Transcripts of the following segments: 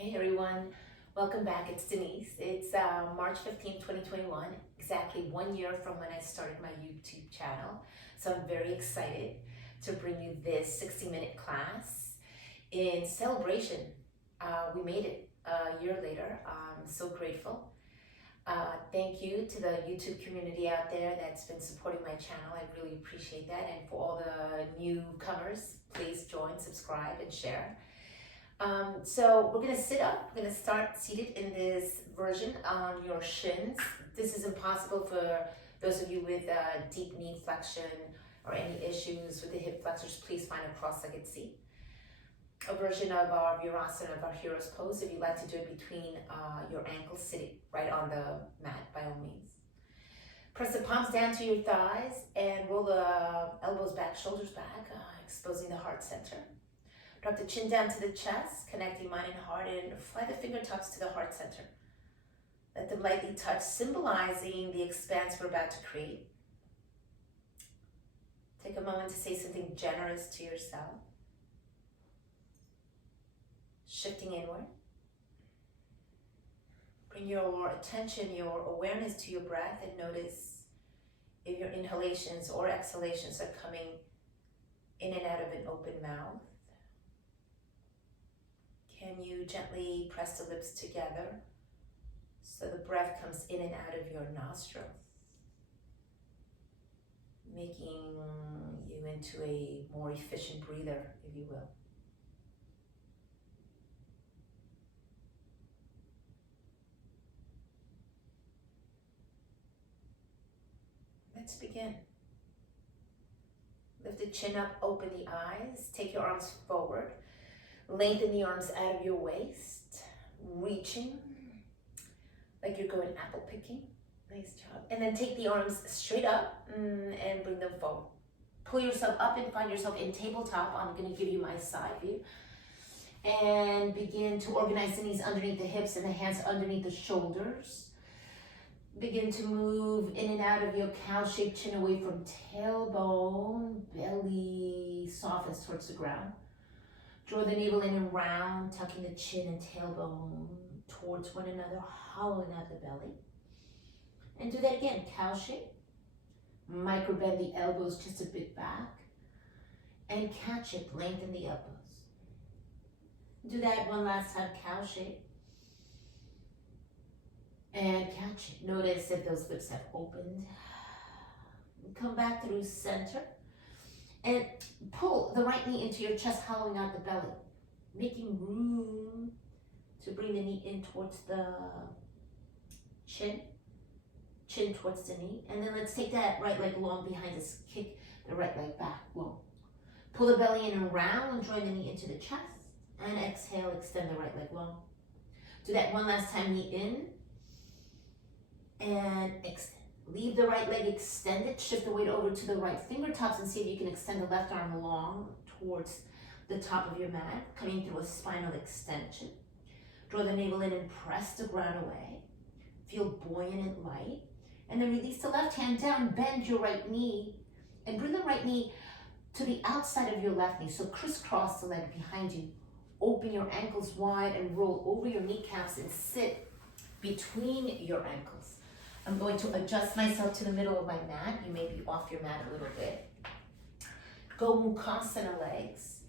Hey everyone, welcome back. It's Denise. It's March 15th, 2021, exactly 1 year from when I started my YouTube channel. So I'm very excited to bring you this 60-minute class in celebration. We made it a year later. I'm so grateful. Thank you to the YouTube community out there that's been supporting my channel. I really appreciate that. And for all the newcomers, please join, subscribe, and share. So we're going to sit up. We're going to start seated in this version on your shins. This is impossible for those of you with deep knee flexion or any issues with the hip flexors. Please find a cross-legged seat. A version of our Virasana, of our hero's pose, if you'd like to do it between your ankles, sitting right on the mat, by all means. Press the palms down to your thighs and roll the elbows back, shoulders back, exposing the heart center. Drop the chin down to the chest, connecting mind and heart, and fly the fingertips to the heart center. Let them lightly touch, symbolizing the expanse we're about to create. Take a moment to say something generous to yourself. Shifting inward. Bring your attention, your awareness to your breath, and notice if your inhalations or exhalations are coming in and out of an open mouth. Can you gently press the lips together so the breath comes in and out of your nostrils, making you into a more efficient breather, if you will. Let's begin. Lift the chin up, open the eyes, take your arms forward. Lengthen the arms out of your waist, reaching like you're going apple picking. Nice job. And then take the arms straight up and bring them forward. Pull yourself up and find yourself in tabletop. I'm going to give you my side view. And begin to organize the knees underneath the hips and the hands underneath the shoulders. Begin to move in and out of your cow-shaped chin away from tailbone. Belly softens towards the ground. Draw the navel in and round, tucking the chin and tailbone towards one another, hollowing out the belly. And do that again, cow shape. Micro bend the elbows just a bit back. And catch it, lengthen the elbows. Do that one last time, cow shape. And catch it. Notice if those lips have opened. Come back through center. And pull the right knee into your chest, hollowing out the belly, making room to bring the knee in towards the chin towards the knee. And then let's take that right leg long behind us, kick the right leg back long. Pull the belly in and round and join the knee into the chest. And exhale, extend the right leg long. Do that one last time, knee in and extend. Leave the right leg extended, shift the weight over to the right fingertips and see if you can extend the left arm long towards the top of your mat, coming through a spinal extension. Draw the navel in and press the ground away. Feel buoyant and light. And then release the left hand down, bend your right knee, and bring the right knee to the outside of your left knee. So crisscross the leg behind you. Open your ankles wide and roll over your kneecaps and sit between your ankles. I'm going to adjust myself to the middle of my mat. You may be off your mat a little bit. Go Mukasana legs,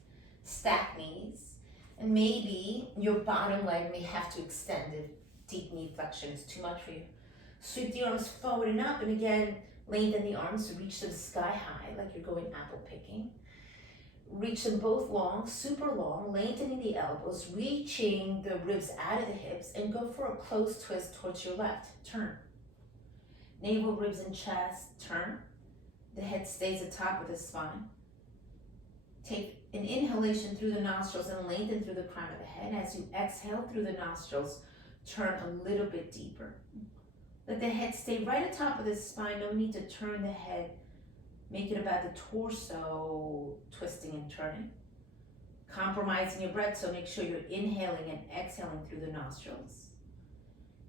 stack knees, and maybe your bottom leg may have to extend if deep knee flexion is too much for you. Sweep the arms forward and up, and again, lengthen the arms, reach them sky high like you're going apple picking. Reach them both long, super long, lengthening the elbows, reaching the ribs out of the hips, and go for a close twist towards your left. Turn. Navel, ribs, and chest, turn. The head stays atop of the spine. Take an inhalation through the nostrils and lengthen through the crown of the head. As you exhale through the nostrils, turn a little bit deeper. Let the head stay right atop of the spine. No need to turn the head. Make it about the torso, twisting and turning. Compromising your breath, so make sure you're inhaling and exhaling through the nostrils.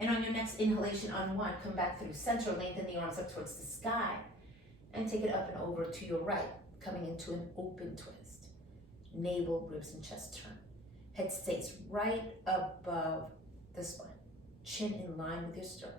And on your next inhalation, unwind, come back through center, lengthen the arms up towards the sky, and take it up and over to your right, coming into an open twist. Navel, ribs, and chest turn. Head stays right above the spine. Chin in line with your sternum.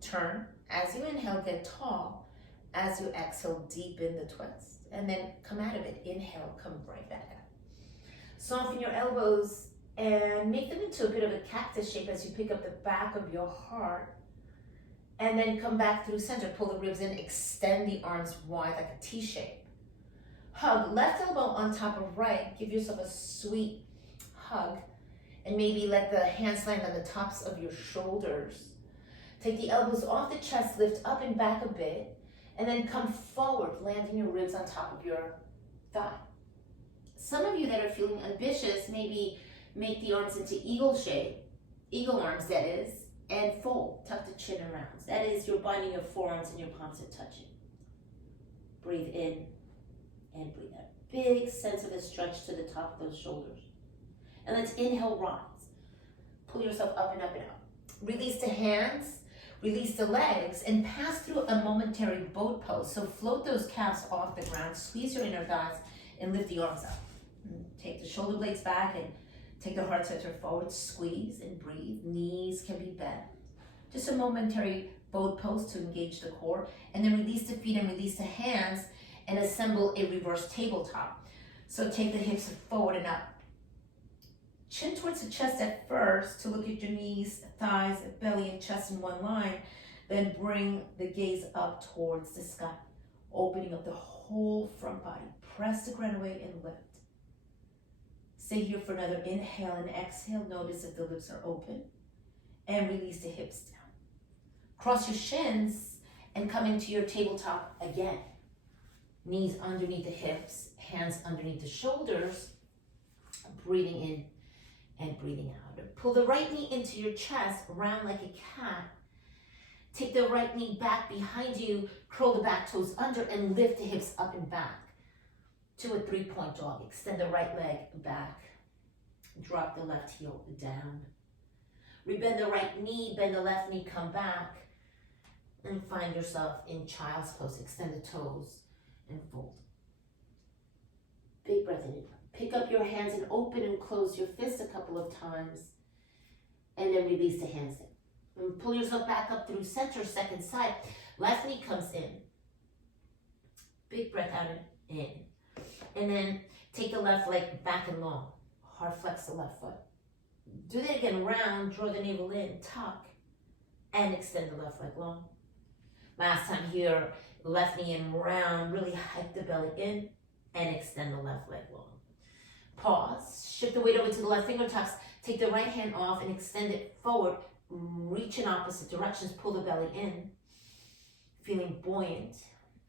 Turn. As you inhale, get tall. As you exhale, deepen the twist. And then come out of it. Inhale, come right back out. Soften your elbows and make them into a bit of a cactus shape as you pick up the back of your heart. And then come back through center. Pull the ribs in. Extend the arms wide like a T shape. Hug. Left elbow on top of right. Give yourself a sweet hug. And maybe let the hands land on the tops of your shoulders. Take the elbows off the chest, lift up and back a bit, and then come forward, landing your ribs on top of your thigh. Some of you that are feeling ambitious, maybe make the arms into eagle shape, eagle arms that is, and fold, tuck the chin around. That is, you're binding your forearms and your palms are touching. Breathe in and breathe out. Big sense of a stretch to the top of those shoulders. And let's inhale, rise. Pull yourself up and up and up. Release the hands, release the legs, and pass through a momentary boat pose. So float those calves off the ground, squeeze your inner thighs, and lift the arms up. Take the shoulder blades back and take the heart center forward. Squeeze and breathe. Knees can be bent. Just a momentary boat pose to engage the core. And then release the feet and release the hands and assemble a reverse tabletop. So take the hips forward and up. Chin towards the chest at first to look at your knees, thighs, belly, and chest in one line. Then bring the gaze up towards the sky, opening up the whole front body. Press the ground away and lift. Stay here for another inhale and exhale. Notice if the lips are open. And release the hips down. Cross your shins and come into your tabletop again. Knees underneath the hips, hands underneath the shoulders. Breathing in and breathing out. Pull the right knee into your chest, round like a cat. Take the right knee back behind you, curl the back toes under, and lift the hips up and back to a 3-point dog. Extend the right leg back. Drop the left heel down. Rebend the right knee, bend the left knee, come back. And find yourself in child's pose. Extend the toes and fold. Big breath in. Pick up your hands and open and close your fists a couple of times. And then release the hands in. And pull yourself back up through center, second side. Left knee comes in. Big breath out and in. And then take the left leg back and long. Hard flex the left foot. Do that again, round, draw the navel in, tuck, and extend the left leg long. Last time here, left knee in round, really hike the belly in, and extend the left leg long. Pause, shift the weight over to the left fingertips, take the right hand off and extend it forward, reach in opposite directions, pull the belly in, feeling buoyant,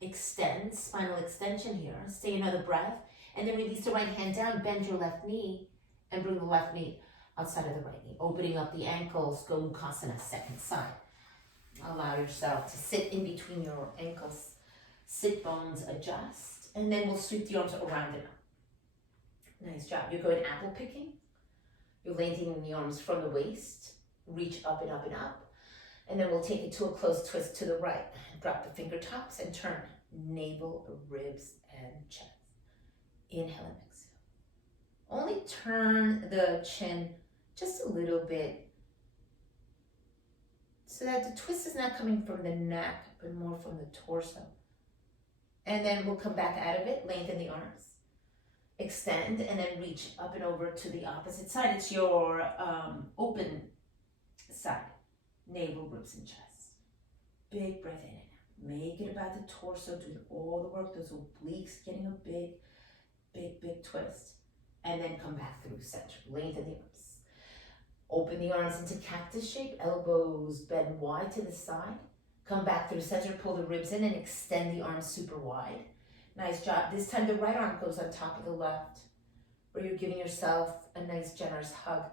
extend, spinal extension here, stay another breath, and then release the right hand down, bend your left knee, and bring the left knee outside of the right knee, opening up the ankles, Gomukhasana, second side. Allow yourself to sit in between your ankles, sit bones adjust, and then we'll sweep the arms around it. Nice job. You're going apple picking. You're lengthening the arms from the waist. Reach up and up and up. And then we'll take it to a closed twist to the right. Drop the fingertips and turn. Navel, ribs, and chest. Inhale and exhale. Only turn the chin just a little bit so that the twist is not coming from the neck, but more from the torso. And then we'll come back out of it, lengthen the arms. Extend and then reach up and over to the opposite side. It's your open side. Navel, ribs, and chest. Big breath in and out. Make it about the torso, doing all the work. Those obliques getting a big, big, big twist. And then come back through center. Lengthen the arms. Open the arms into cactus shape. Elbows bend wide to the side. Come back through center. Pull the ribs in and extend the arms super wide. Nice job. This time the right arm goes on top of the left, where you're giving yourself a nice generous hug.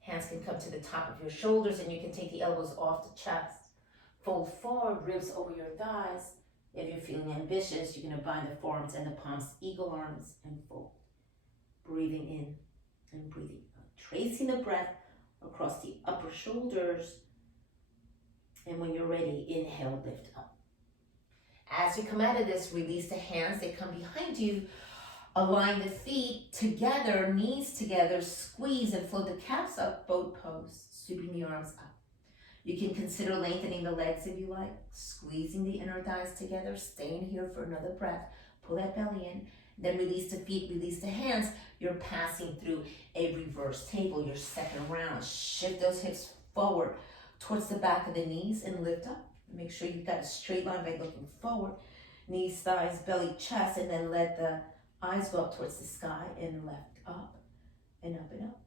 Hands can come to the top of your shoulders and you can take the elbows off the chest. Fold forward, ribs over your thighs. If you're feeling ambitious, you're going to bind the forearms and the palms, eagle arms, and fold. Breathing in and breathing out. Tracing the breath across the upper shoulders. And when you're ready, inhale, lift up. As you come out of this, release the hands. They come behind you. Align the feet together, knees together, squeeze and float the calves up, boat pose, sweeping the arms up. You can consider lengthening the legs if you like, squeezing the inner thighs together, staying here for another breath. Pull that belly in, then release the feet, release the hands. You're passing through a reverse table, your second round. Shift those hips forward towards the back of the knees and lift up. Make sure you've got a straight line by looking forward. Knees, thighs, belly, chest, and then let the eyes go up towards the sky and left up and up and up.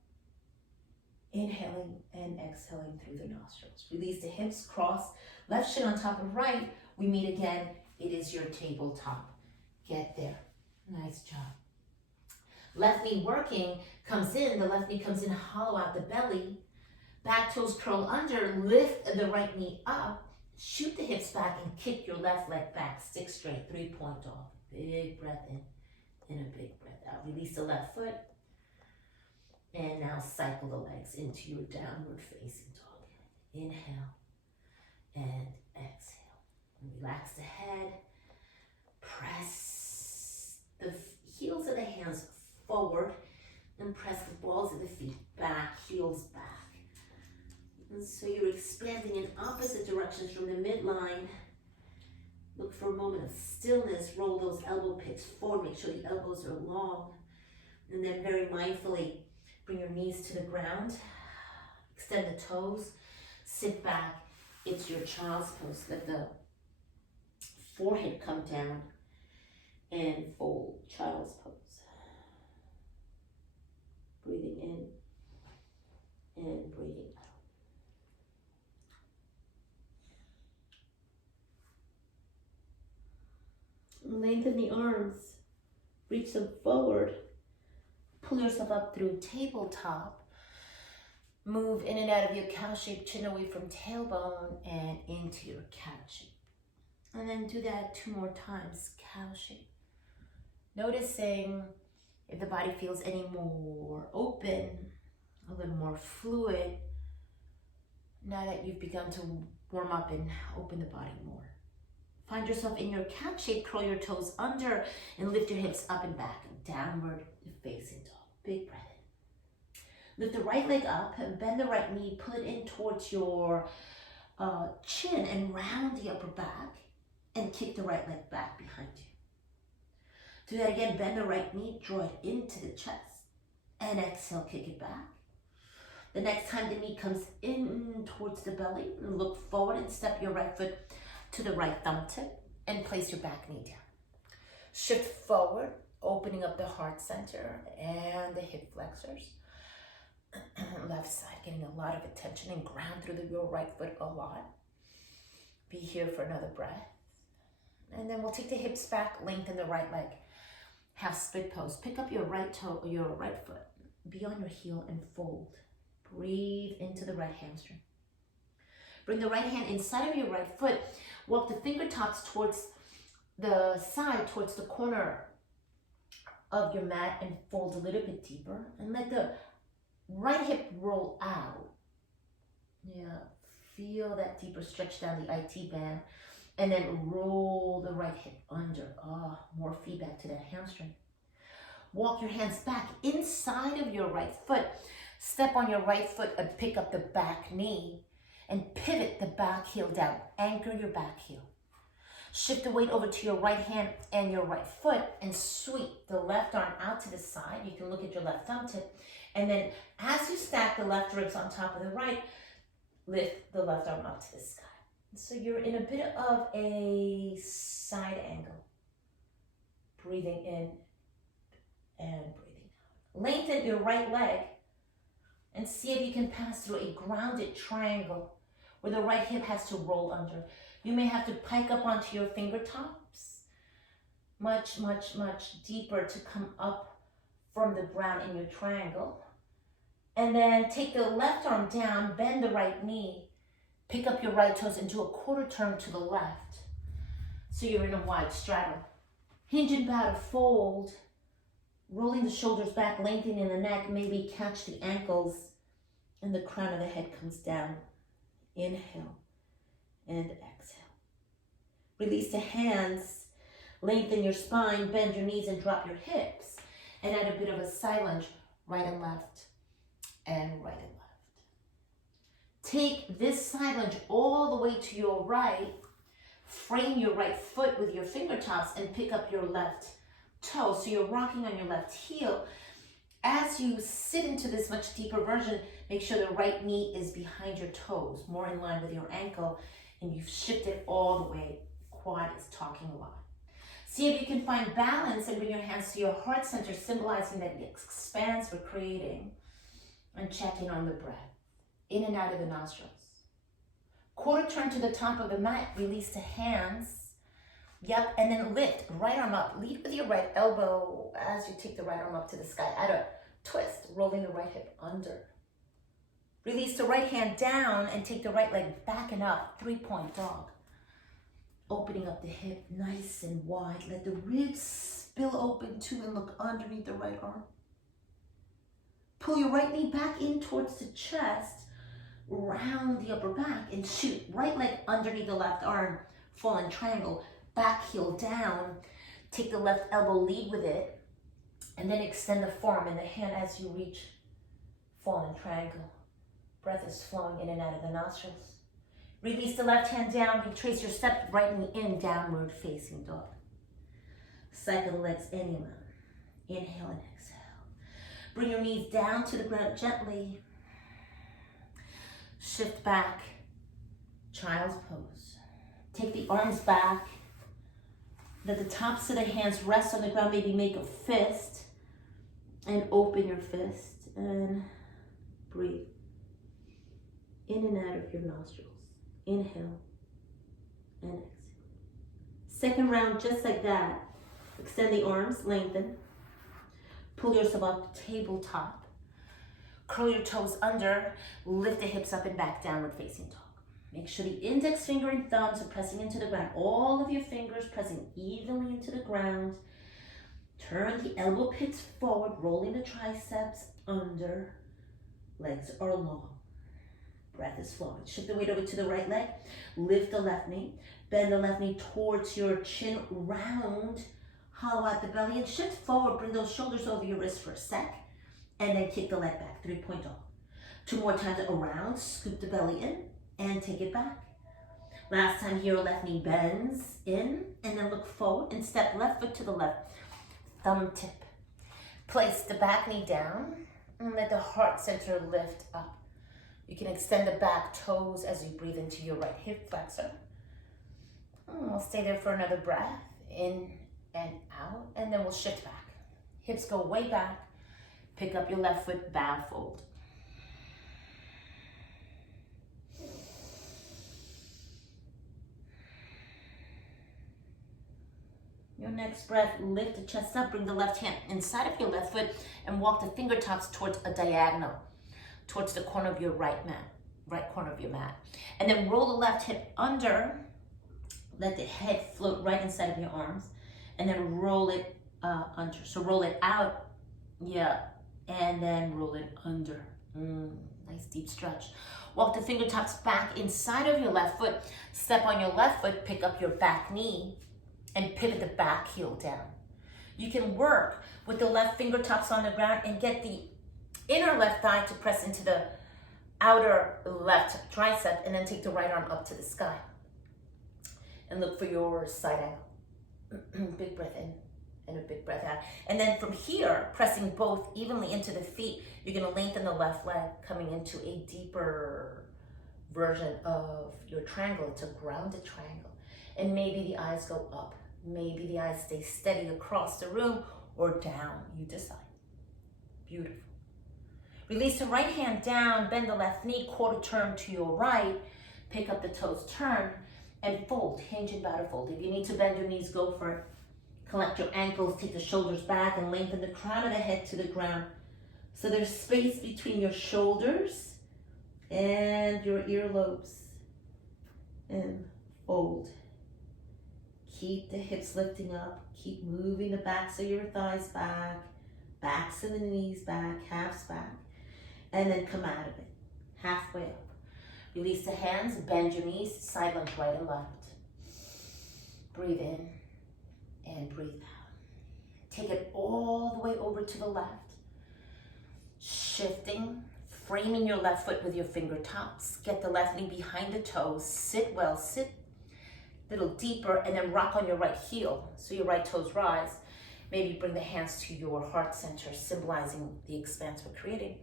Inhaling and exhaling through the nostrils. Release the hips, cross, left shin on top of right. We meet again. It is your tabletop. Get there. Nice job. Left knee working, comes in. The left knee comes in, hollow out the belly. Back toes curl under, lift the right knee up. Shoot the hips back and kick your left leg back. Stick straight, 3-point dog. Big breath in and a big breath out. Release the left foot. And now cycle the legs into your downward facing dog. Inhale and exhale. Relax the head. Press the heels of the hands forward and press the balls of the feet back, heels back. And so you're expanding in opposite directions from the midline. Look for a moment of stillness. Roll those elbow pits forward. Make sure the elbows are long. And then very mindfully, bring your knees to the ground. Extend the toes. Sit back. It's your child's pose. Let the forehead come down and fold. Child's pose. Breathing in and breathing out. Lengthen the arms. Reach them forward. Pull yourself up through tabletop. Move in and out of your cow shape, chin away from tailbone and into your cat shape. And then do that 2 more times, cow shape. Noticing if the body feels any more open, a little more fluid, now that you've begun to warm up and open the body more. Find yourself in your cat shape, curl your toes under and lift your hips up and back, downward facing dog. Big breath in. Lift the right leg up and bend the right knee, pull it in towards your chin and round the upper back and kick the right leg back behind you. Do that again, bend the right knee, draw it into the chest and exhale, kick it back. The next time the knee comes in towards the belly, look forward and step your right foot to the right thumb tip and place your back knee down. Shift forward, opening up the heart center and the hip flexors. Left side getting a lot of attention and ground through your right foot a lot. Be here for another breath. And then we'll take the hips back, lengthen the right leg. Half split pose. Pick up your right toe or your right foot. Be on your heel and fold. Breathe into the right hamstring. Bring the right hand inside of your right foot. Walk the fingertips towards the side, towards the corner of your mat and fold a little bit deeper. And let the right hip roll out. Yeah, feel that deeper stretch down the IT band. And then roll the right hip under. More feedback to that hamstring. Walk your hands back inside of your right foot. Step on your right foot and pick up the back knee. And pivot the back heel down. Anchor your back heel. Shift the weight over to your right hand and your right foot and sweep the left arm out to the side. You can look at your left thumb tip. And then as you stack the left ribs on top of the right, lift the left arm up to the sky. So you're in a bit of a side angle. Breathing in and breathing out. Lengthen your right leg and see if you can pass through a grounded triangle where the right hip has to roll under. You may have to pike up onto your fingertips much, much, much deeper to come up from the ground in your triangle. And then take the left arm down, bend the right knee, pick up your right toes and do a quarter turn to the left. So you're in a wide straddle. Hinge and bow to fold. Rolling the shoulders back, lengthening the neck, maybe catch the ankles, and the crown of the head comes down. Inhale and exhale. Release the hands, lengthen your spine, bend your knees and drop your hips. And add a bit of a side lunge, right and left, and right and left. Take this side lunge all the way to your right. Frame your right foot with your fingertips and pick up your left toe. So you're rocking on your left heel. As you sit into this much deeper version, make sure the right knee is behind your toes, more in line with your ankle, and you've shifted all the way. Quad is talking a lot. See if you can find balance and bring your hands to your heart center, symbolizing that expanse we're creating, and check in on the breath. In and out of the nostrils. Quarter turn to the top of the mat, release the hands. Yep, and then lift, right arm up. Lead with your right elbow as you take the right arm up to the sky. Add a twist, rolling the right hip under. Release the right hand down and take the right leg back and up, 3-point dog. Opening up the hip nice and wide. Let the ribs spill open too and look underneath the right arm. Pull your right knee back in towards the chest. Round the upper back and shoot. Right leg underneath the left arm. Fallen triangle. Back heel down. Take the left elbow, lead with it. And then extend the forearm and the hand as you reach fallen triangle. Breath is flowing in and out of the nostrils. Release the left hand down. Retrace your step. Right knee in. Downward facing dog. Cycle the legs in and out. Inhale and exhale. Bring your knees down to the ground gently. Shift back. Child's pose. Take the arms back. Let the tops of the hands rest on the ground. Maybe make a fist. And open your fist. And breathe. In and out of your nostrils. Inhale and exhale. Second round, just like that. Extend the arms, lengthen. Pull yourself up, tabletop. Curl your toes under. Lift the hips up and back, downward facing dog. Make sure the index finger and thumbs are pressing into the ground. All of your fingers pressing evenly into the ground. Turn the elbow pits forward, rolling the triceps under. Legs are long. Breath is flowing. Shift the weight over to the right leg. Lift the left knee. Bend the left knee towards your chin. Round. Hollow out the belly and shift forward. Bring those shoulders over your wrist for a sec. And then kick the leg back. 3-point dog. 2 more times around. Scoop the belly in and take it back. Last time here, left knee bends in and then look forward and step left foot to the left. Thumb tip. Place the back knee down and let the heart center lift up. You can extend the back toes as you breathe into your right hip flexor. We'll stay there for another breath. In and out. And then we'll shift back. Hips go way back. Pick up your left foot, bow, fold. Your next breath, lift the chest up. Bring the left hand inside of your left foot and walk the fingertips towards a diagonal. Towards the corner of your right corner of your mat. And then roll the left hip under. Let the head float right inside of your arms. And then roll it under. So roll it out. Yeah. And then roll it under. Nice deep stretch. Walk the fingertips back inside of your left foot. Step on your left foot. Pick up your back knee. And pivot the back heel down. You can work with the left fingertips on the ground and get the inner left thigh to press into the outer left tricep and then take the right arm up to the sky. And look for your side angle. Big breath in and a big breath out. And then from here, pressing both evenly into the feet, you're gonna lengthen the left leg, coming into a deeper version of your triangle. It's a grounded triangle. And maybe the eyes go up. Maybe the eyes stay steady across the room or down, you decide. Beautiful. Release the right hand down, bend the left knee, quarter turn to your right, pick up the toes, turn, and fold, hinge and bow to fold. If you need to bend your knees, go for it. Collect your ankles, take the shoulders back, and lengthen the crown of the head to the ground. So there's space between your shoulders and your earlobes. And fold. Keep the hips lifting up. Keep moving the backs of your thighs back. Backs of the knees back, halves back. And then come out of it, halfway up. Release the hands, bend your knees, side lunge right and left. Breathe in and breathe out. Take it all the way over to the left. Shifting, framing your left foot with your fingertips. Get the left knee behind the toes. Sit well, sit a little deeper, and then rock on your right heel so your right toes rise. Maybe bring the hands to your heart center, symbolizing the expanse we're creating.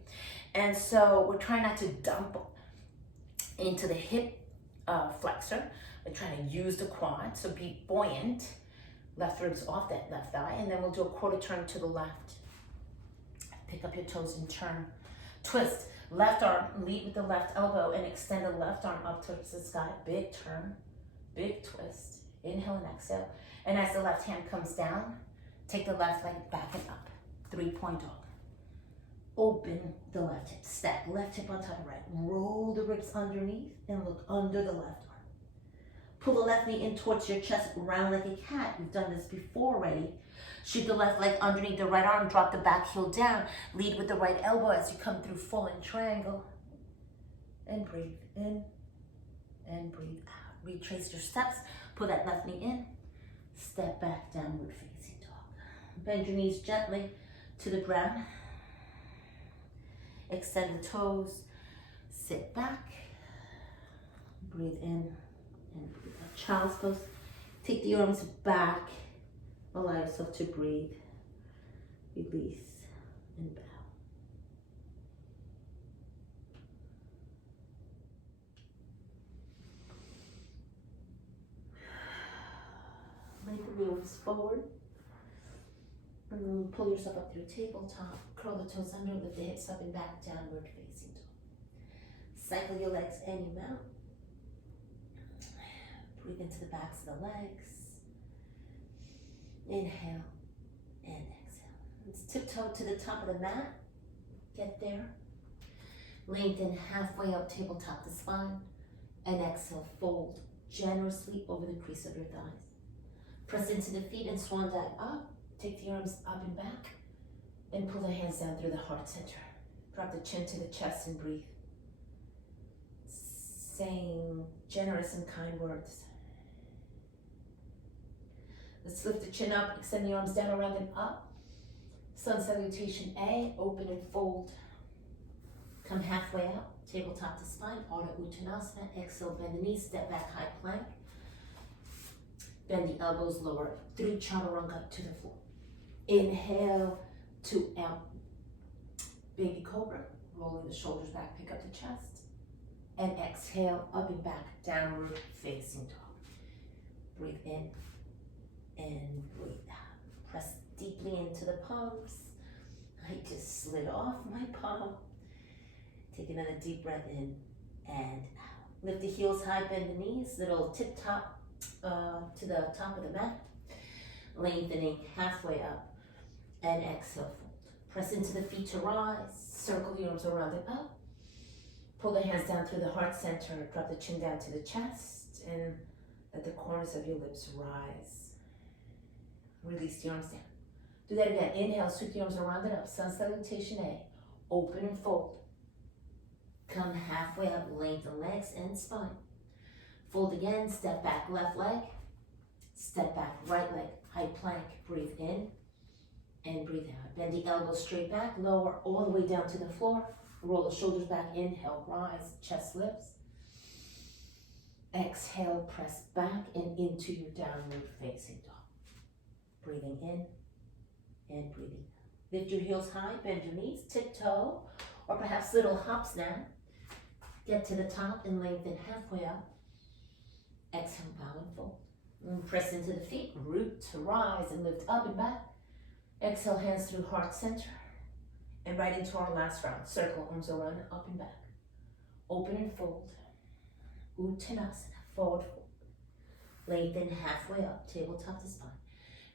And so we're trying not to dump into the hip flexor. We're trying to use the quad, so be buoyant. Left ribs off that left thigh, and then we'll do a quarter turn to the left. Pick up your toes and turn. Twist. Left arm, lead with the left elbow and extend the left arm up towards the sky. Big turn, big twist. Inhale and exhale. And as the left hand comes down, take the left leg back and up. 3-point dog. Open the left hip. Stack left hip on top of right. Roll the ribs underneath and look under the left arm. Pull the left knee in towards your chest, round like a cat. We've done this before already. Shoot the left leg underneath the right arm, drop the back heel down. Lead with the right elbow as you come through falling triangle. And breathe in and breathe out. Retrace your steps, pull that left knee in. Step back, downward facing dog. Bend your knees gently to the ground. Extend the toes, sit back. Breathe in and breathe out. Child's pose. Take the arms back. Allow yourself to breathe, release, and bow. Lengthen the arms forward. And pull yourself up through tabletop. Curl the toes under, lift the hips up and back, downward facing dog. Cycle your legs and you mount. Breathe into the backs of the legs. Inhale and exhale. Let's tiptoe to the top of the mat. Get there. Lengthen halfway up, tabletop the spine. And exhale, fold generously over the crease of your thighs. Press into the feet and swan dive up. Take the arms up and back. And pull the hands down through the heart center. Drop the chin to the chest and breathe. Saying generous and kind words. Let's lift the chin up, extend the arms down, around and up. Sun Salutation A, open and fold. Come halfway up, tabletop to spine, Ardha Uttanasana. Exhale, bend the knees, step back, high plank. Bend the elbows lower through Chaturanga to the floor. Inhale to baby cobra, rolling the shoulders back, pick up the chest. And exhale, up and back, downward facing dog. Breathe in. And breathe out. Press deeply into the palms. I just slid off my palm. Take another deep breath in and out. Lift the heels high, bend the knees. Little tip top to the top of the mat. Lengthening halfway up. And exhale, fold. Press into the feet to rise. Circle the arms around and up. Pull the hands down through the heart center. Drop the chin down to the chest. And let the corners of your lips rise. Release the arms down. Do that again. Inhale, sweep the arms around and up. Sun Salutation A. Open and fold. Come halfway up, lengthen legs and spine. Fold again, step back, left leg. Step back, right leg. High plank. Breathe in and breathe out. Bend the elbows straight back, lower all the way down to the floor. Roll the shoulders back. Inhale, rise, chest lifts. Exhale, press back and into your downward facing dog. Breathing in and breathing out. Lift your heels high, bend your knees, tiptoe, or perhaps little hops now. Get to the top and lengthen halfway up. Exhale, bow and fold. And press into the feet, root to rise and lift up and back. Exhale, hands through heart center. And right into our last round. Circle, arms around, up and back. Open and fold. Uttanasana, forward fold. Lengthen halfway up, tabletop to spine.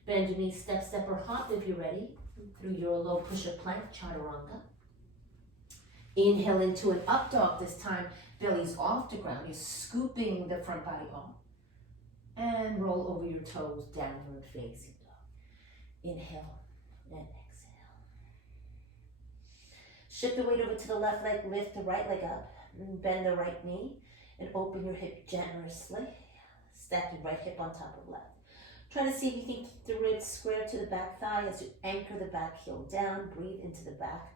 Bend your knees, step, step, or hop if you're ready. Through your low push-up plank, Chaturanga. Inhale into an up dog this time. Belly's off the ground. You're scooping the front body off. And roll over your toes, downward facing dog. Inhale and exhale. Shift the weight over to the left leg. Lift the right leg up. Bend the right knee and open your hip generously. Stack your right hip on top of left. Try to see if you can keep the ribs square to the back thigh as you anchor the back heel down. Breathe into the back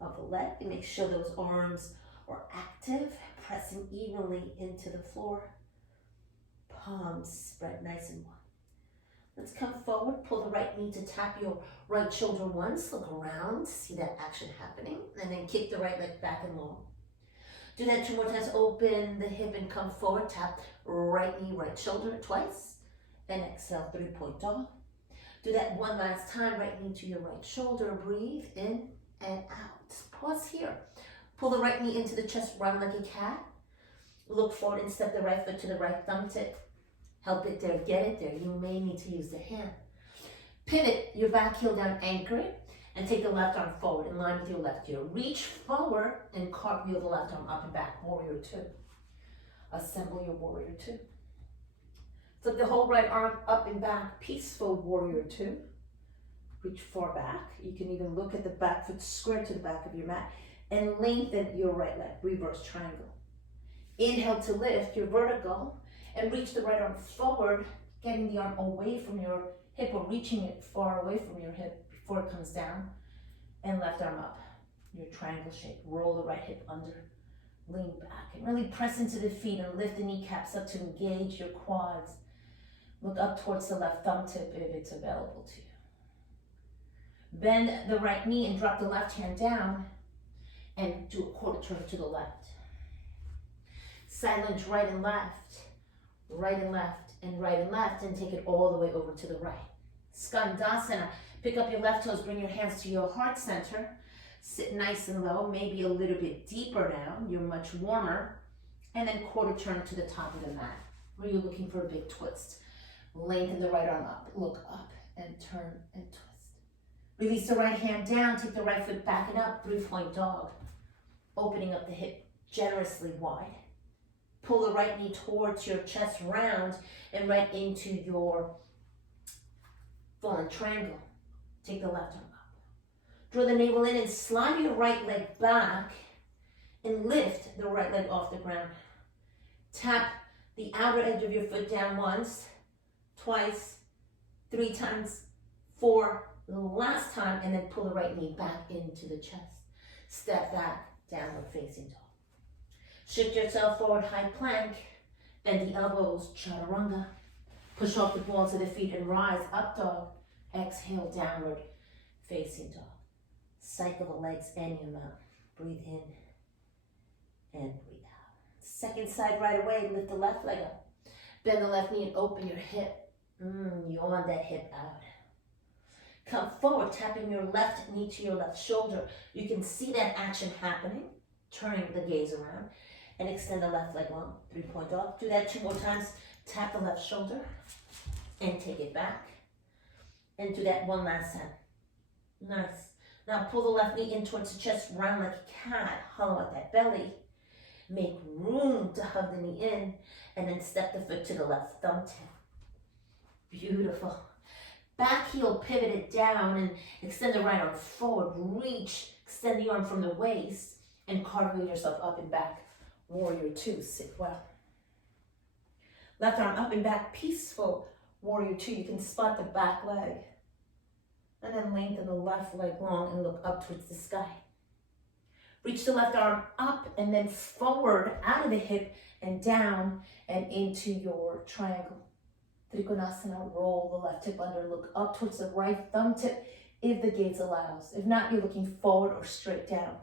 of the leg and make sure those arms are active, pressing evenly into the floor. Palms spread nice and wide. Let's come forward, pull the right knee to tap your right shoulder once, look around, see that action happening, and then kick the right leg back and long. Do that 2 more times, open the hip and come forward, tap right knee, right shoulder twice, and exhale, 3-point dog. Do that one last time, right knee to your right shoulder, breathe in and out. Pause here. Pull the right knee into the chest, round like a cat. Look forward and step the right foot to the right thumb tip. Help it there, get it there. You may need to use the hand. Pivot your back heel down, anchor it, and take the left arm forward in line with your left heel. Reach forward and cartwheel the left arm up and back, warrior 2. Assemble your warrior 2. Flip the whole right arm up and back, peaceful warrior 2. Reach far back. You can even look at the back foot square to the back of your mat and lengthen your right leg, reverse triangle. Inhale to lift your vertical and reach the right arm forward, getting the arm away from your hip or reaching it far away from your hip before it comes down. And left arm up, your triangle shape. Roll the right hip under, lean back and really press into the feet and lift the kneecaps up to engage your quads. Look up towards the left thumb tip if it's available to you. Bend the right knee and drop the left hand down and do a quarter turn to the left. Side lunge right and left, right and left, and right and left, and take it all the way over to the right. Skandasana, pick up your left toes, bring your hands to your heart center, sit nice and low, maybe a little bit deeper down, you're much warmer, and then quarter turn to the top of the mat, where you're looking for a big twist. Lengthen the right arm up, look up, and turn and twist. Release the right hand down, take the right foot back and up, 3-point dog. Opening up the hip generously wide. Pull the right knee towards your chest round and right into your fallen triangle. Take the left arm up. Draw the navel in and slide your right leg back and lift the right leg off the ground. Tap the outer edge of your foot down once, twice, 3 times, 4, the last time, and then pull the right knee back into the chest. Step back, downward facing dog. Shift yourself forward, high plank. Bend the elbows, chaturanga. Push off the balls of the feet and rise, up dog. Exhale, downward facing dog. Cycle the legs and your mouth. Breathe in and breathe out. Second side right away, lift the left leg up. Bend the left knee and open your hip. Yawn that hip out. Come forward, tapping your left knee to your left shoulder. You can see that action happening. Turning the gaze around and extend the left leg long, 3-point dog. Do that 2 more times. Tap the left shoulder and take it back. And do that one last time. Nice. Now pull the left knee in towards the chest, round like a cat. Hollow out that belly. Make room to hug the knee in and then step the foot to the left thumb tip. Beautiful. Back heel pivoted down and extend the right arm forward. Reach, extend the arm from the waist and cartwheel yourself up and back. Warrior 2, sit well. Left arm up and back, peaceful. Warrior 2, you can spot the back leg. And then lengthen the left leg long and look up towards the sky. Reach the left arm up and then forward out of the hip and down and into your triangle. Trikonasana, roll the left hip under, look up towards the right thumb tip if the gaze allows. If not, you're looking forward or straight down.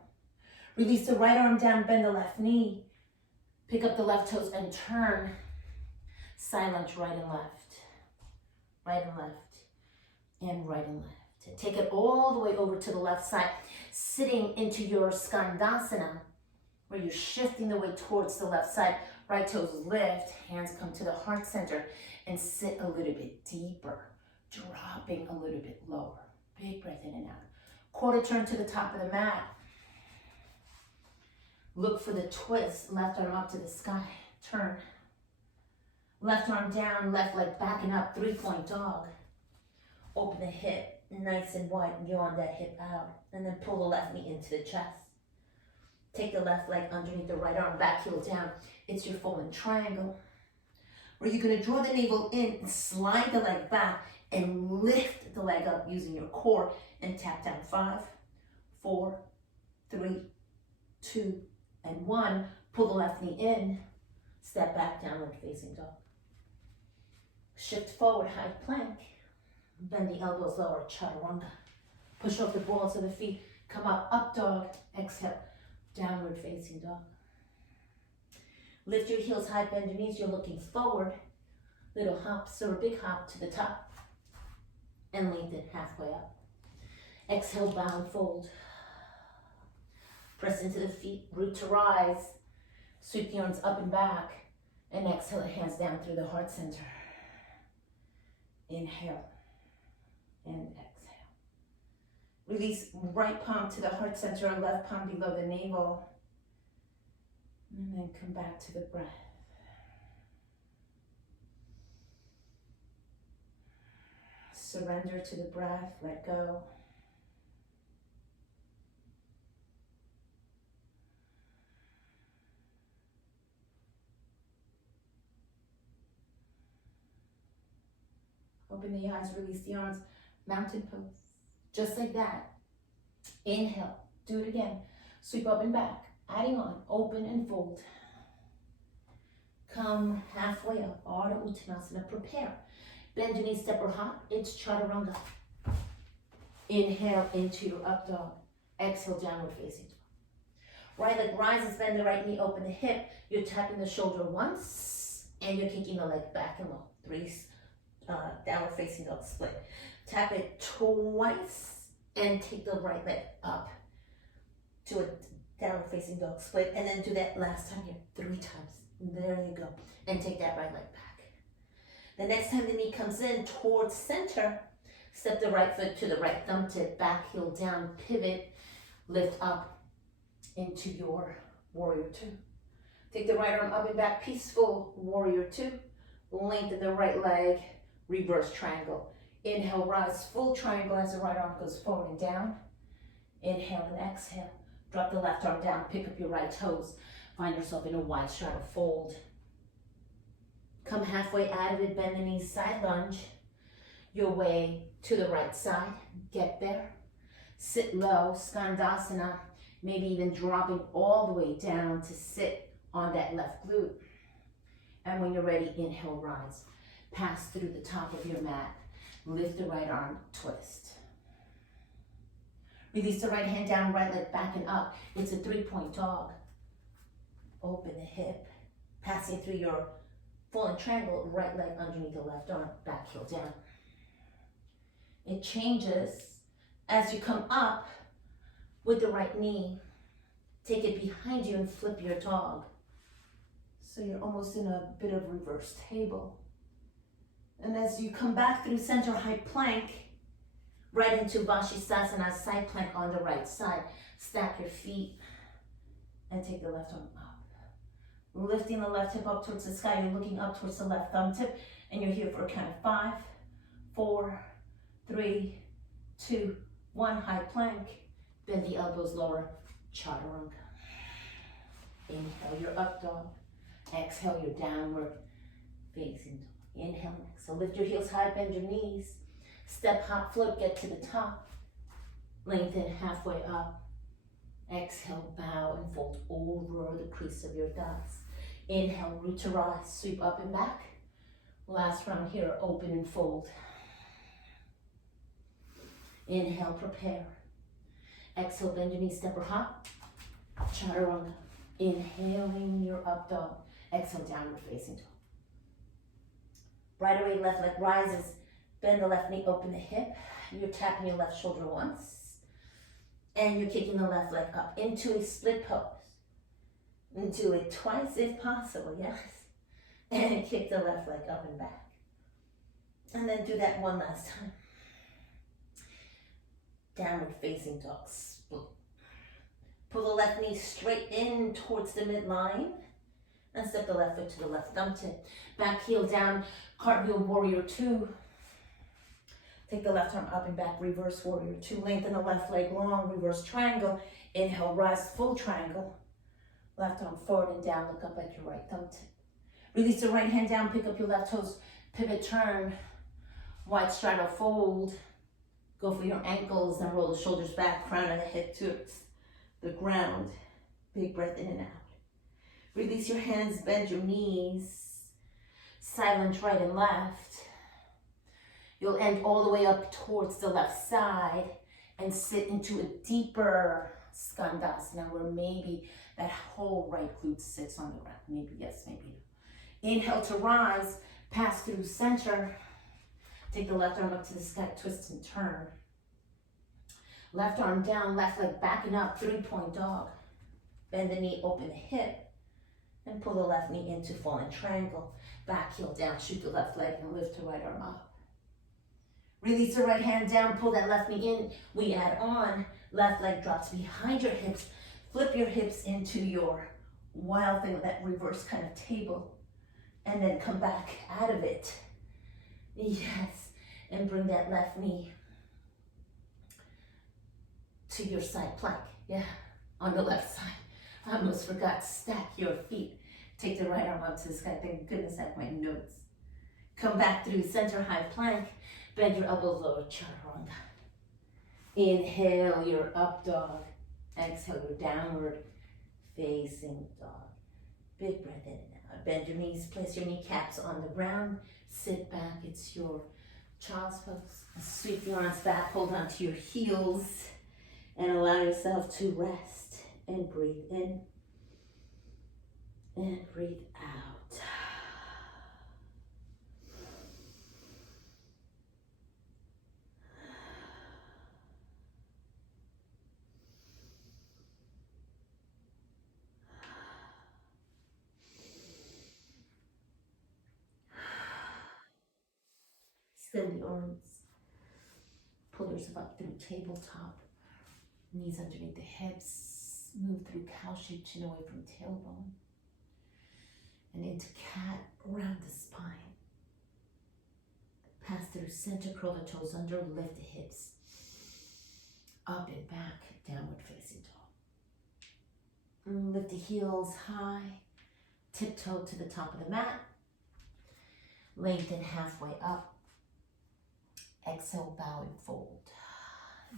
Release the right arm down, bend the left knee. Pick up the left toes and turn. Side lunge right and left. Right and left. And right and left. Take it all the way over to the left side, sitting into your Skandasana, where you're shifting the weight towards the left side. Right toes lift, hands come to the heart center, and sit a little bit deeper, dropping a little bit lower. Big breath in and out. Quarter turn to the top of the mat. Look for the twist, left arm up to the sky, turn. Left arm down, left leg backing up, 3-point dog. Open the hip, nice and wide, yawn that hip out, and then pull the left knee into the chest. Take the left leg underneath the right arm, back heel down. It's your fallen triangle. where you're gonna draw the navel in and slide the leg back and lift the leg up using your core and tap down 5, 4, 3, 2, and 1. Pull the left knee in, step back, downward facing dog. Shift forward, high plank. Bend the elbows lower, chaturanga. Push off the balls of the feet, come up dog, exhale, downward facing dog. Lift your heels high, bend your knees, you're looking forward. Little hops or a big hop to the top and lengthen halfway up. Exhale, bow and fold. Press into the feet, root to rise. Sweep the arms up and back and exhale, hands down through the heart center. Inhale and exhale. Release right palm to the heart center and left palm below the navel. And then come back to the breath. Surrender to the breath, let go. Open the eyes, release the arms, mountain pose. Just like that. Inhale, do it again. Sweep up and back, adding on, open and fold. Come halfway up, Ardha Uttanasana, prepare. Bend your knees, step or hop, it's chaturanga. Inhale into your up dog. Exhale, downward facing dog. Right leg rises, bend the right knee, open the hip. You're tapping the shoulder once, and you're kicking the leg back and low. 3, downward facing dog split. Tap it twice, and take the right leg up to a downward facing dog split, and then do that last time here, 3 times. There you go. And take that right leg back. The next time the knee comes in towards center, step the right foot to the right thumb tip, back heel down, pivot, lift up into your warrior 2. Take the right arm up and back, peaceful warrior 2. Lengthen the right leg, reverse triangle. Inhale, rise, full triangle as the right arm goes forward and down. Inhale and exhale. Drop the left arm down, pick up your right toes. Find yourself in a wide straddle fold. Come halfway out of it, bend the knees, side lunge. Your way to the right side, get there. Sit low, skandasana, maybe even dropping all the way down to sit on that left glute. And when you're ready, inhale, rise. Pass through the top of your mat. Lift the right arm, twist. Release the right hand down, right leg back and up. It's a 3-point dog. Open the hip, passing through your full triangle, right leg underneath the left arm, back heel down. It changes as you come up with the right knee. Take it behind you and flip your dog. So you're almost in a bit of reverse table. And as you come back through center high plank, right into Vashisthasana, side plank on the right side. Stack your feet and take the left arm up. Lifting the left hip up towards the sky, you're looking up towards the left thumb tip, and you're here for a count of 5, 4, 3, 2, 1, high plank. Bend the elbows lower, chaturanga. Inhale your up dog. Exhale your downward facing dog. Inhale next. So lift your heels high, bend your knees. Step, hop, float, get to the top. Lengthen halfway up. Exhale, bow and fold over the crease of your thighs. Inhale, root to rise, sweep up and back. Last round here, open and fold. Inhale, prepare. Exhale, bend your knees, step or hop. Chaturanga. Inhaling your up dog. Exhale, downward facing dog. Right away, left leg rises. Bend the left knee, open the hip. You're tapping your left shoulder once. And you're kicking the left leg up into a split pose. And do it twice if possible, yes. And kick the left leg up and back. And then do that one last time. Downward facing dog split. Pull the left knee straight in towards the midline. And step the left foot to the left thumb tip. Back heel down, Cartwheel Warrior 2. Take the left arm up and back, reverse warrior 2. Lengthen the left leg long, reverse triangle. Inhale, rise, full triangle. Left arm forward and down, look up at your right thumb tip. Release the right hand down, pick up your left toes, pivot, turn, wide straddle, fold. Go for your ankles, then roll the shoulders back, crown of the head towards the ground. Big breath in and out. Release your hands, bend your knees. Silent right and left. You'll end all the way up towards the left side and sit into a deeper Skandasana where maybe that whole right glute sits on the ground. Maybe yes, maybe no. Inhale to rise, pass through center. Take the left arm up to the sky, twist and turn. Left arm down, left leg backing up, 3-point dog. Bend the knee, open the hip, and pull the left knee into fallen triangle. Back heel down, shoot the left leg and lift the right arm up. Release the right hand down, pull that left knee in. We add on, left leg drops behind your hips. Flip your hips into your wild thing, that reverse kind of table. And then come back out of it. Yes, and bring that left knee to your side plank. Yeah, on the left side. I almost forgot, stack your feet. Take the right arm up to the sky. Thank goodness I have my notes. Come back through center high plank. Bend your elbows lower, chaturanga. Inhale your up dog. Exhale your downward facing dog. Big breath in and out. Bend your knees, place your kneecaps on the ground. Sit back, it's your child's pose. Sweep your arms back, hold on to your heels, and allow yourself to rest and breathe in and breathe out. Extend the arms. Pull yourself up through tabletop. Knees underneath the hips. Move through cow shape, chin away from tailbone. And into cat, around the spine. Pass through center, curl the toes under, lift the hips. Up and back, downward facing dog. Lift the heels high. Tiptoe to the top of the mat. Lengthen halfway up. Exhale, bow and fold.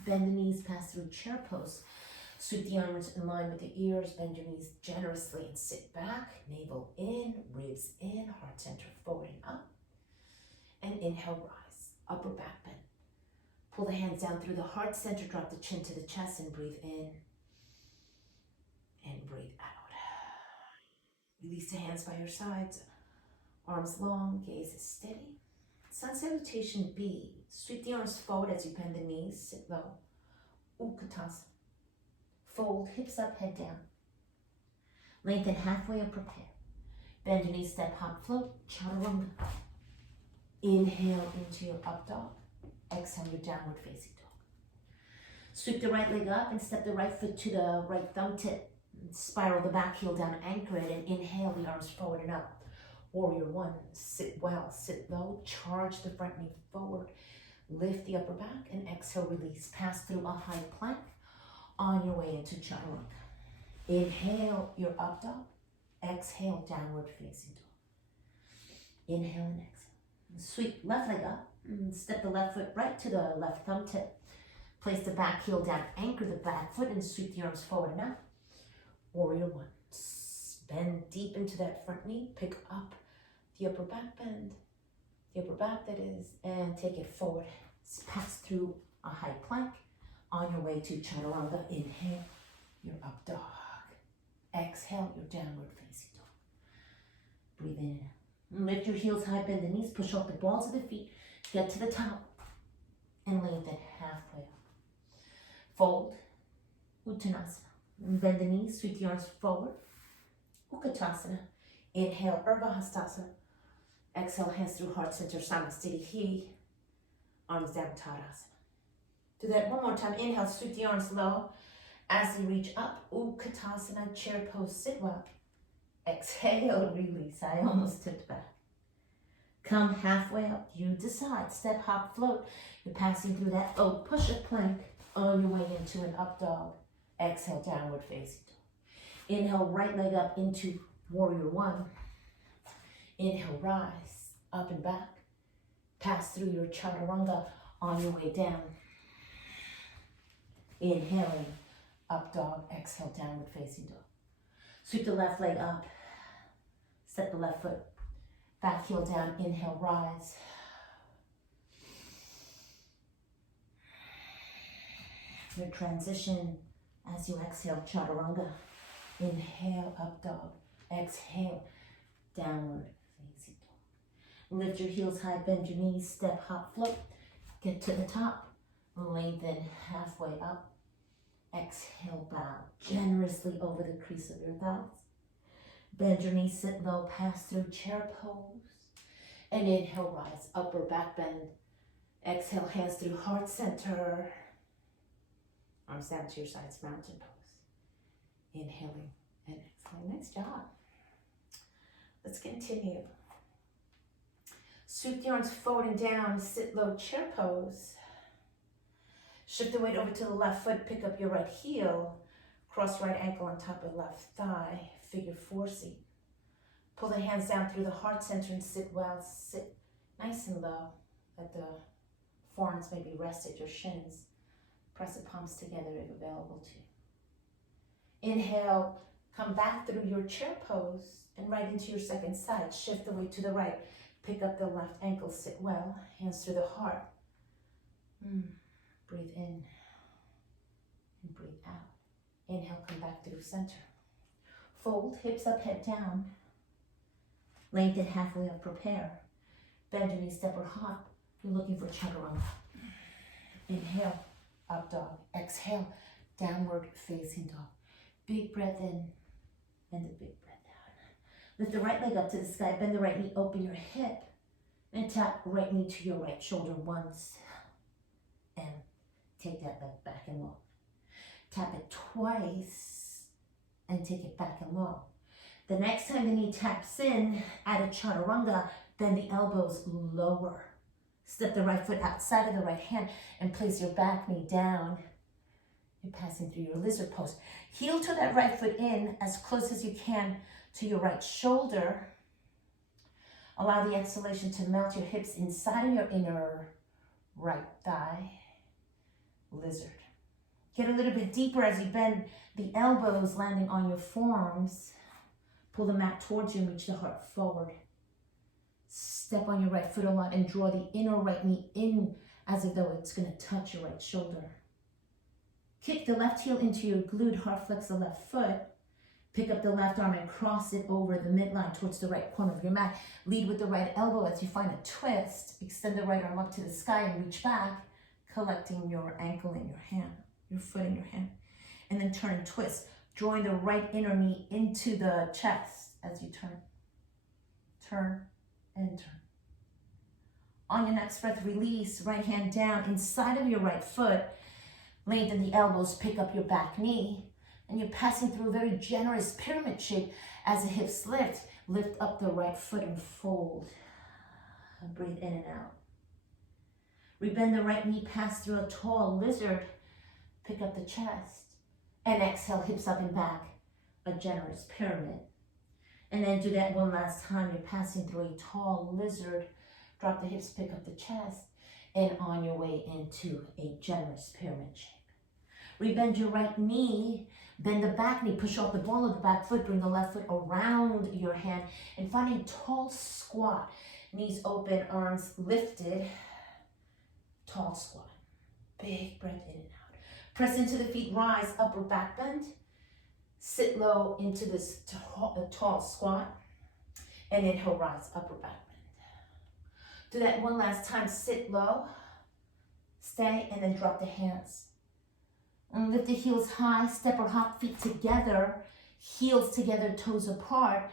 Bend the knees, pass through chair pose. Sweep the arms in line with the ears. Bend your knees generously and sit back. Navel in, ribs in, heart center forward and up. And inhale, rise. Upper back bend. Pull the hands down through the heart center. Drop the chin to the chest and breathe in. And breathe out. Release the hands by your sides. Arms long, gaze is steady. Sun Salutation B. Sweep the arms forward as you bend the knees. Sit low. Utkatasana. Fold, hips up, head down. Lengthen halfway and prepare. Bend your knees, step, hop, float. Chaturanga. Inhale into your up dog. Exhale your downward facing dog. Sweep the right leg up and step the right foot to the right thumb tip. Spiral the back heel down, anchor it, and inhale the arms forward and up. Warrior one, sit well, sit low, charge the front knee forward, lift the upper back, and exhale, release. Pass through a high plank on your way into chaturanga. Inhale your up dog, exhale, downward facing dog. Inhale and exhale. Sweep left leg up, and step the left foot right to the left thumb tip. Place the back heel down, anchor the back foot, and sweep the arms forward and up. Warrior one. Bend deep into that front knee, pick up the upper back bend, the upper back that is, and take it forward. Pass through a high plank on your way to chaturanga. Inhale your up dog. Exhale your downward facing dog. Breathe in and out. Lift your heels high, bend the knees, push off the balls of the feet, get to the top, and lengthen halfway up. Fold, Uttanasana. Bend the knees, sweep the arms forward. Utkatasana. Inhale, Urdhva Hastasana. Exhale, hands through heart center, Samastiti. Arms down, Tadasana. Do that one more time. Inhale, sweep the arms low. As you reach up, Utkatasana, chair pose, sit well. Exhale, release. I almost tipped back. Come halfway up. You decide. Step, hop, float. You're passing through that push-up plank on your way into an up dog. Exhale, downward facing dog. Inhale, right leg up into warrior one. Inhale, rise, up and back. Pass through your chaturanga on your way down. Inhaling, up dog. Exhale, downward facing dog. Sweep the left leg up. Step the left foot. Back heel down. Inhale, rise. Your transition as you exhale, chaturanga. Inhale, up dog. Exhale, downward facing dog. Lift your heels high, bend your knees, step, hop, float. Get to the top. Lengthen halfway up. Exhale, bow generously over the crease of your thighs. Bend your knees, sit low, pass through chair pose. And inhale, rise, upper back bend. Exhale, hands through heart center. Arms down to your sides, mountain pose. Inhaling and exhaling. Nice job. Let's continue. Sweep the arms forward and down, sit low, chair pose. Shift the weight over to the left foot, pick up your right heel, cross right ankle on top of left thigh, figure four seat. Pull the hands down through the heart center and sit well. Sit nice and low. Let the forearms maybe rest at your shins. Press the palms together if available to you. Inhale, come back through your chair pose and right into your second side. Shift the weight to the right. Pick up the left ankle, sit well. Hands through the heart. Breathe in and breathe out. Inhale, come back through center. Fold, hips up, head down. Lengthen halfway up, prepare. Bend your knees, step or hop. You're looking for chaturanga. Inhale, up dog. Exhale, downward facing dog. Big breath in and a big breath out. Lift the right leg up to the sky. Bend the right knee, open your hip. And tap right knee to your right shoulder once. And take that leg back and low. Tap it twice and take it back and low. The next time the knee taps in, add a chaturanga, bend the elbows lower. Step the right foot outside of the right hand and place your back knee down. You're passing through your lizard pose. Heel to that right foot in as close as you can to your right shoulder. Allow the exhalation to melt your hips inside of your inner right thigh. Lizard. Get a little bit deeper as you bend the elbows, landing on your forearms. Pull the mat towards you and reach the heart forward. Step on your right foot a lot and draw the inner right knee in as if though it's going to touch your right shoulder. Kick the left heel into your glute, heart flex the left foot. Pick up the left arm and cross it over the midline towards the right corner of your mat. Lead with the right elbow as you find a twist. Extend the right arm up to the sky and reach back, collecting your ankle in your hand, your foot in your hand. And then turn and twist, drawing the right inner knee into the chest as you turn. Turn and turn. On your next breath, release, right hand down inside of your right foot. Lengthen the elbows, pick up your back knee. And you're passing through a very generous pyramid shape as the hips lift. Lift up the right foot and fold. And breathe in and out. Rebend the right knee, pass through a tall lizard. Pick up the chest. And exhale, hips up and back. A generous pyramid. And then do that one last time. You're passing through a tall lizard. Drop the hips, pick up the chest. And on your way into a generous pyramid shape. Rebend your right knee. Bend the back knee, push off the ball of the back foot, bring the left foot around your hand, and find a tall squat. Knees open, arms lifted. Tall squat. Big breath in and out. Press into the feet, rise, upper back bend. Sit low into this tall squat. And inhale, rise, upper back bend. Do that one last time, sit low. Stay, and then drop the hands. And lift the heels high, step or hop, feet together, heels together, toes apart.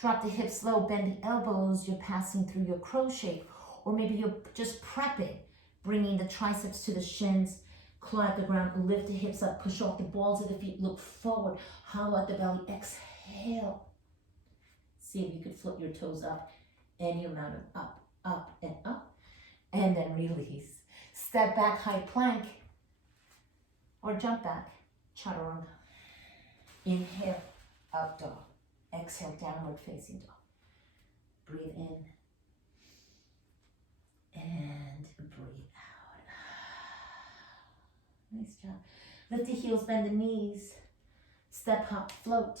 Drop the hips low, bend the elbows. You're passing through your crow shape. Or maybe you're just prepping, bringing the triceps to the shins, claw at the ground, lift the hips up, push off the balls of the feet, look forward, hollow at the belly, exhale. See if you could float your toes up, any amount of up, and then release. Step back, high plank. Or jump back, chaturanga. Inhale, up dog. Exhale, downward facing dog. Breathe in. And breathe out. Nice job. Lift the heels, bend the knees. Step, hop, float.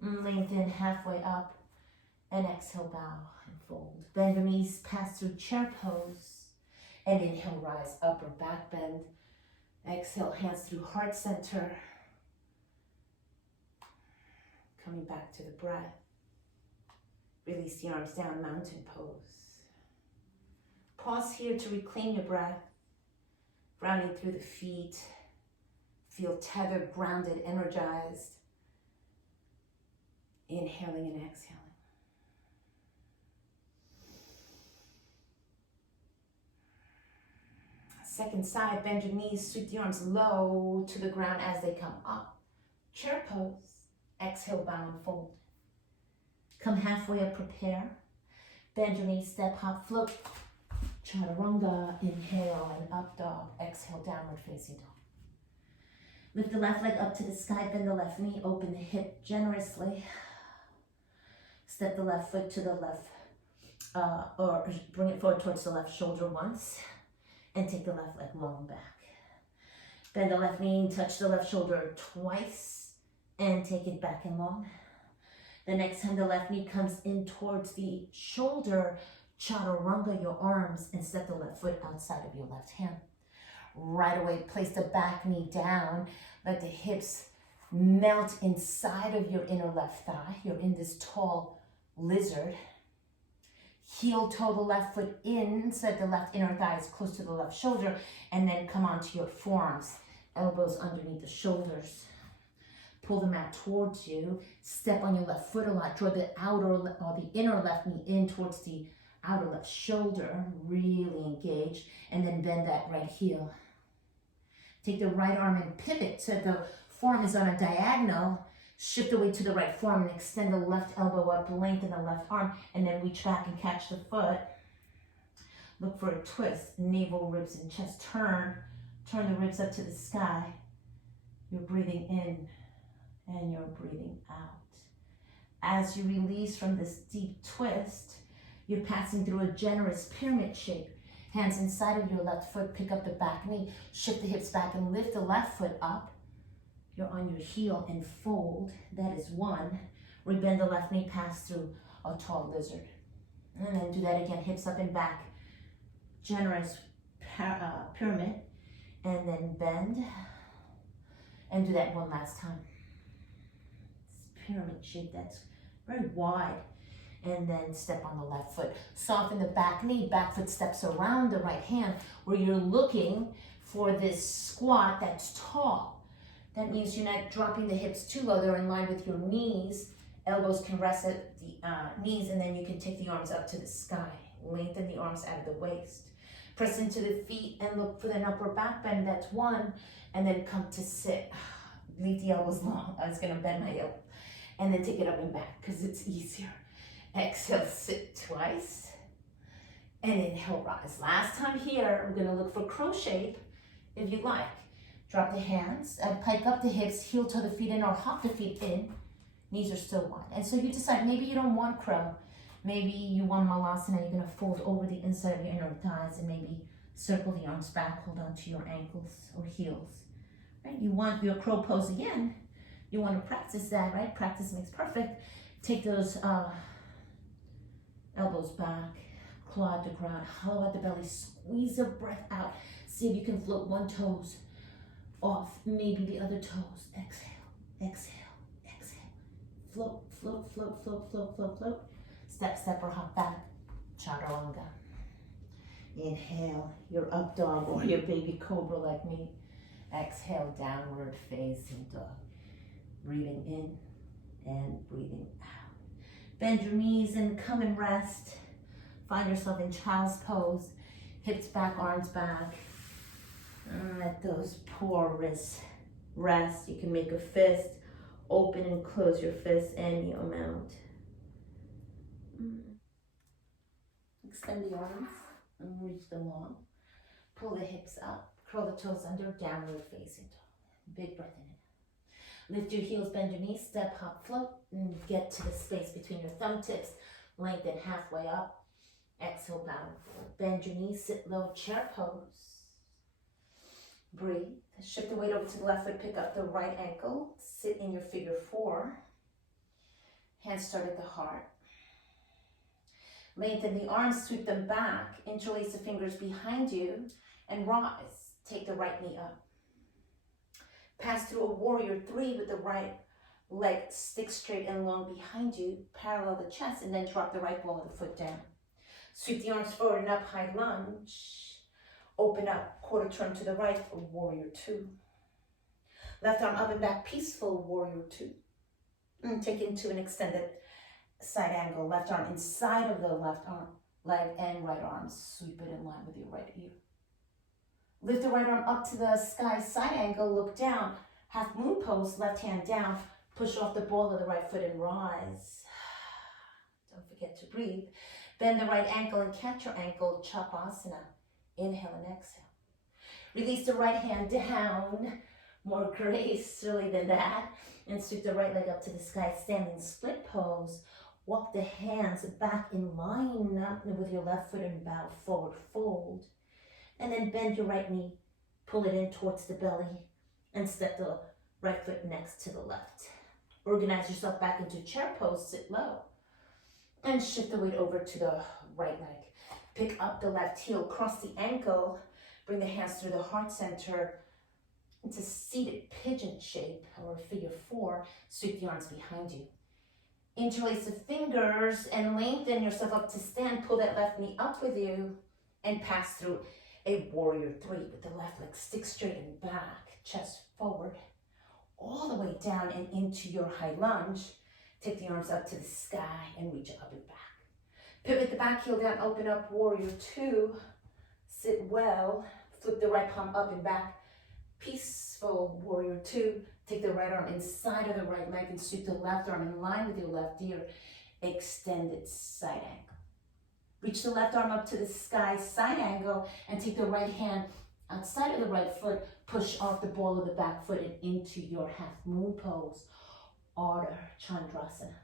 Lengthen halfway up. And exhale, bow and fold. Bend your knees, pass through chair pose. And inhale, rise, upper back bend. Exhale, hands through heart center. Coming back to the breath. Release the arms down, mountain pose. Pause here to reclaim your breath. Rounding through the feet. Feel tethered, grounded, energized. Inhaling and exhaling. Second side, bend your knees, sweep the arms low to the ground as they come up. Chair pose. Exhale, bow and fold. Come halfway up, prepare. Bend your knees, step, hop, float. Chaturanga, inhale and up dog. Exhale, downward facing dog. Lift the left leg up to the sky, bend the left knee, open the hip generously. Step the left foot to the left, or bring it forward towards the left shoulder once. And take the left leg long back. Bend the left knee, touch the left shoulder twice, and take it back and long. The next time the left knee comes in towards the shoulder, chaturanga your arms and step the left foot outside of your left hand. Right away, place the back knee down. Let the hips melt inside of your inner left thigh. You're in this tall lizard. Heel toe the left foot in so that the left inner thigh is close to the left shoulder, and then come onto your forearms, elbows underneath the shoulders. Pull the mat towards you, step on your left foot a lot, draw the outer or the inner left knee in towards the outer left shoulder, really engage, and then bend that right heel. Take the right arm and pivot so the forearm is on a diagonal. Shift the weight to the right forearm and extend the left elbow up, lengthen the left arm, and then reach back and catch the foot. Look for a twist, navel, ribs, and chest. Turn the ribs up to the sky. You're breathing in and you're breathing out. As you release from this deep twist, you're passing through a generous pyramid shape. Hands inside of your left foot, pick up the back knee, shift the hips back and lift the left foot up. You're on your heel and fold. That is one. Rebend the left knee, pass through a tall lizard. And then do that again, hips up and back. Generous pyramid. And then bend. And do that one last time. This pyramid shape that's very wide. And then step on the left foot. Soften the back knee, back foot steps around the right hand where you're looking for this squat that's tall. That means you're not dropping the hips too low. They're in line with your knees. Elbows can rest at the knees, and then you can take the arms up to the sky. Lengthen the arms out of the waist. Press into the feet and look for an upper back bend. That's one. And then come to sit. Leave the elbows long. I was going to bend my elbow. And then take it up and back because it's easier. Exhale, sit twice. And inhale, rise. Last time here, we're going to look for crow shape if you like. Drop the hands, pike up the hips, heel toe the feet in or hop the feet in. Knees are still wide. And so you decide, maybe you don't want crow. Maybe you want malasana, you're gonna fold over the inside of your inner thighs and maybe circle the arms back, hold on to your ankles or heels. Right? You want your crow pose again. You wanna practice that, right? Practice makes perfect. Take those elbows back, claw at the ground, hollow out the belly, squeeze the breath out. See if you can float one toes off, maybe the other toes. Exhale, exhale, exhale. Float, float, float, float, float, float, float. Step, step, or hop back. Chaturanga. Inhale, your up dog or your baby cobra like me. Exhale, downward facing dog. Breathing in and breathing out. Bend your knees and come and rest. Find yourself in child's pose. Hips back, arms back. Let those poor wrists rest. You can make a fist. Open and close your fist any amount. Extend the arms and reach them long. Pull the hips up. Curl the toes under. Downward facing dog. Big breath in. Lift your heels, bend your knees. Step, hop, float. And get to the space between your thumb tips. Lengthen halfway up. Exhale, bow and forward. Bend your knees, sit low, chair pose. Breathe. Shift the weight over to the left foot, pick up the right ankle. Sit in your figure 4. Hands start at the heart. Lengthen the arms, sweep them back. Interlace the fingers behind you and rise. Take the right knee up. Pass through a warrior 3 with the right leg stick straight and long behind you. Parallel the chest and then drop the right ball of the foot down. Sweep the arms forward and up, high lunge. Open up, quarter turn to the right for warrior 2. Left arm up and back, peaceful warrior 2. And take it into an extended side angle. Left arm inside of the left arm, leg and right arm. Sweep it in line with your right ear. Lift the right arm up to the sky, side angle, look down. Half moon pose, left hand down. Push off the ball of the right foot and rise. Don't forget to breathe. Bend the right ankle and catch your ankle, Chapasana. Inhale and exhale. Release the right hand down, more gracefully than that. And sweep the right leg up to the sky, standing split pose. Walk the hands back in line with your left foot and bow forward, fold. And then bend your right knee, pull it in towards the belly, and step the right foot next to the left. Organize yourself back into chair pose, sit low. And shift the weight over to the right leg. Pick up the left heel, cross the ankle, bring the hands through the heart center into seated pigeon shape or figure 4. Sweep the arms behind you. Interlace the fingers and lengthen yourself up to stand. Pull that left knee up with you and pass through a warrior 3 with the left leg stick straight and back, chest forward, all the way down and into your high lunge. Take the arms up to the sky and reach up and back. Pivot the back heel down, open up warrior 2. Sit well, flip the right palm up and back. Peaceful warrior 2. Take the right arm inside of the right leg and sweep the left arm in line with your left ear. Extended side angle. Reach the left arm up to the sky, side angle, and take the right hand outside of the right foot. Push off the ball of the back foot and into your half moon pose, Ardha Chandrasana.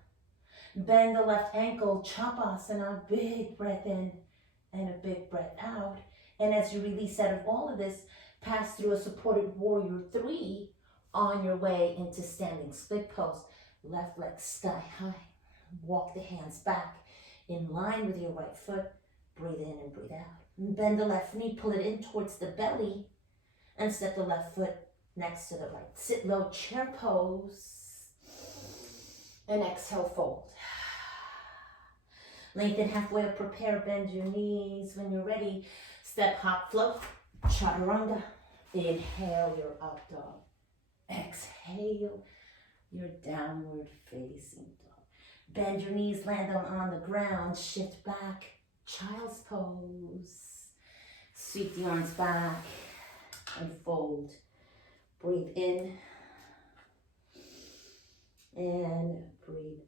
Bend the left ankle, Chapasana, big breath in and a big breath out. And as you release out of all of this, pass through a supported warrior 3 on your way into standing split pose. Left leg sky high. Walk the hands back in line with your right foot. Breathe in and breathe out. Bend the left knee, pull it in towards the belly, and step the left foot next to the right. Sit low, chair pose. And exhale, fold. Lengthen halfway up, prepare, bend your knees. When you're ready, step, hop, float, chaturanga. Inhale your up dog. Exhale your downward facing dog. Bend your knees, land them on the ground, shift back, child's pose. Sweep the arms back and fold. Breathe in and breathe